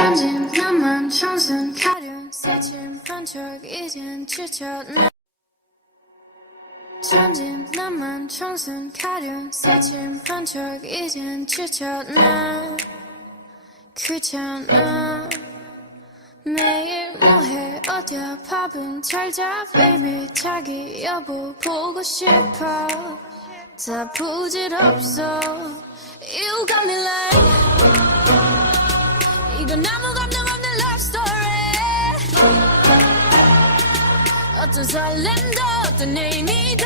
전진 나만 청순 가련 새침 반짝 이젠 지쳐 나 전진 나만 청순 가련 새침 반짝 이젠 지쳐 나 귀찮아 매일 뭐해 어디야 밥은 잘자 baby 자기 여보 보고 싶어 다 부질없어. You got me like 모든 아무 감정 없는 love story. 어떤 설렘도 어떤 의미도.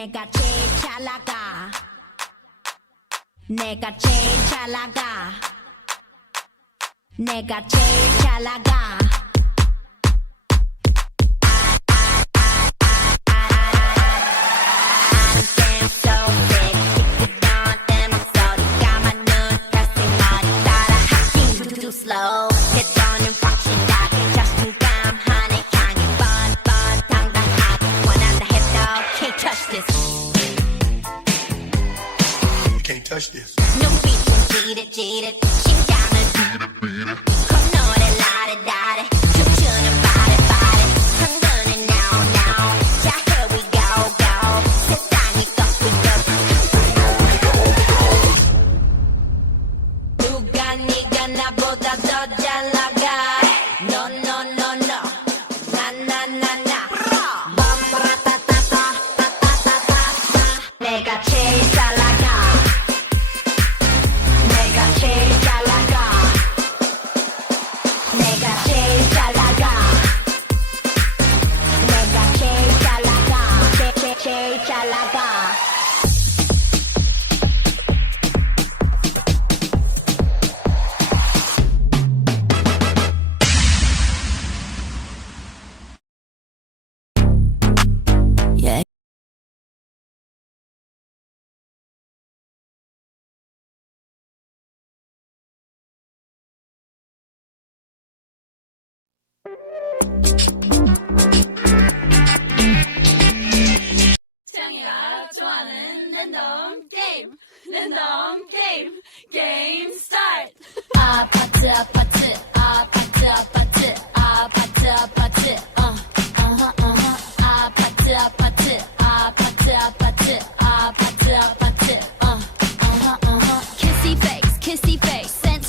내가 제일 잘 나가 내가 제일 잘 나가 내가 제일 잘 나가 touch this. You can't touch this. No,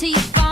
to your phone.